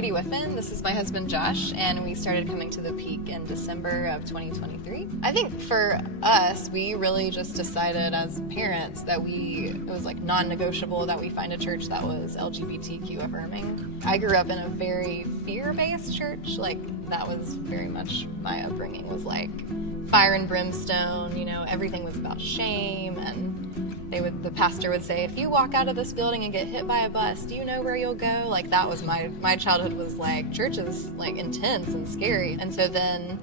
Katie Whiffen. This is my husband Josh, and we started coming to the Peak in December of 2023. I think for us, we really just decided as parents that it was like non-negotiable that we find a church that was LGBTQ affirming. I grew up in a very fear-based church. Like, that was very much my upbringing, was like fire and brimstone, everything was about shame, and the pastor would say, if you walk out of this building and get hit by a bus, do you know where you'll go? Like, that was my childhood, was like, church is like intense and scary. And so then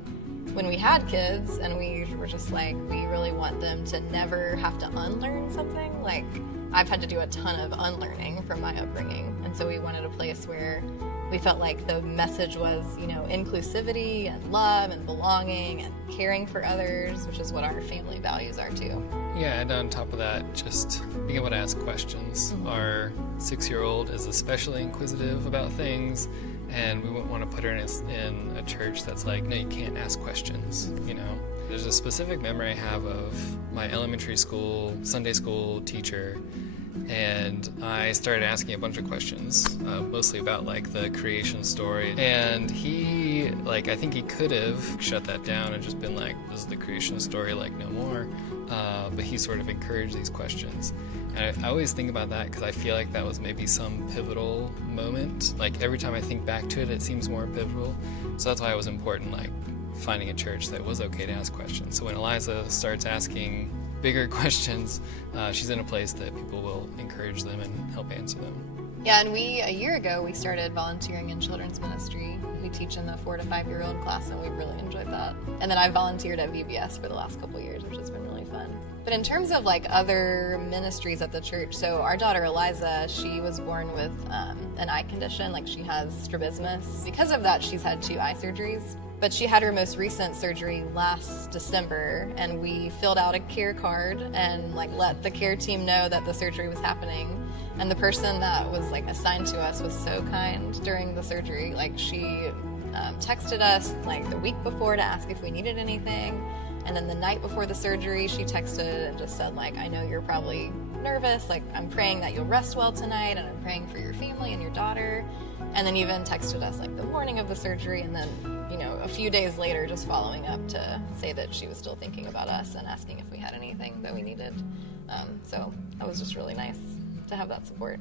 when we had kids and we were just like, we really want them to never have to unlearn something. Like, I've had to do a ton of unlearning from my upbringing. And so we wanted a place where we felt like the message was, inclusivity and love and belonging and caring for others, which is what our family values are too. Yeah, and on top of that, just being able to ask questions. Mm-hmm. Our 6-year-old is especially inquisitive about things, and we wouldn't want to put her in a church that's like, no, you can't ask questions, There's a specific memory I have of my elementary school, Sunday school teacher, and I started asking a bunch of questions, mostly about like the creation story. And he, I think he could have shut that down and just been like, this is the creation story, like no more. But he sort of encouraged these questions. And I always think about that because I feel like that was maybe some pivotal moment. Like, every time I think back to it, it seems more pivotal. So that's why it was important, like, finding a church that was okay to ask questions. So when Eliza starts asking bigger questions, she's in a place that people will encourage them and help answer them. Yeah, and a year ago, we started volunteering in children's ministry. We teach in the 4 to 5-year-old class, and we really enjoyed that. And then I volunteered at VBS for the last couple years, which has been really fun. But in terms of other ministries at the church, so our daughter Eliza, she was born with an eye condition, like she has strabismus. Because of that, she's had 2 eye surgeries. But she had her most recent surgery last December, and we filled out a care card and let the care team know that the surgery was happening. And the person that was assigned to us was so kind during the surgery. She texted us the week before to ask if we needed anything. And then the night before the surgery, she texted and just said, I know you're probably nervous. I'm praying that you'll rest well tonight, and I'm praying for your family and your daughter. And then even texted us the morning of the surgery, and then a few days later, just following up to say that she was still thinking about us and asking if we had anything that we needed. So that was just really nice to have that support.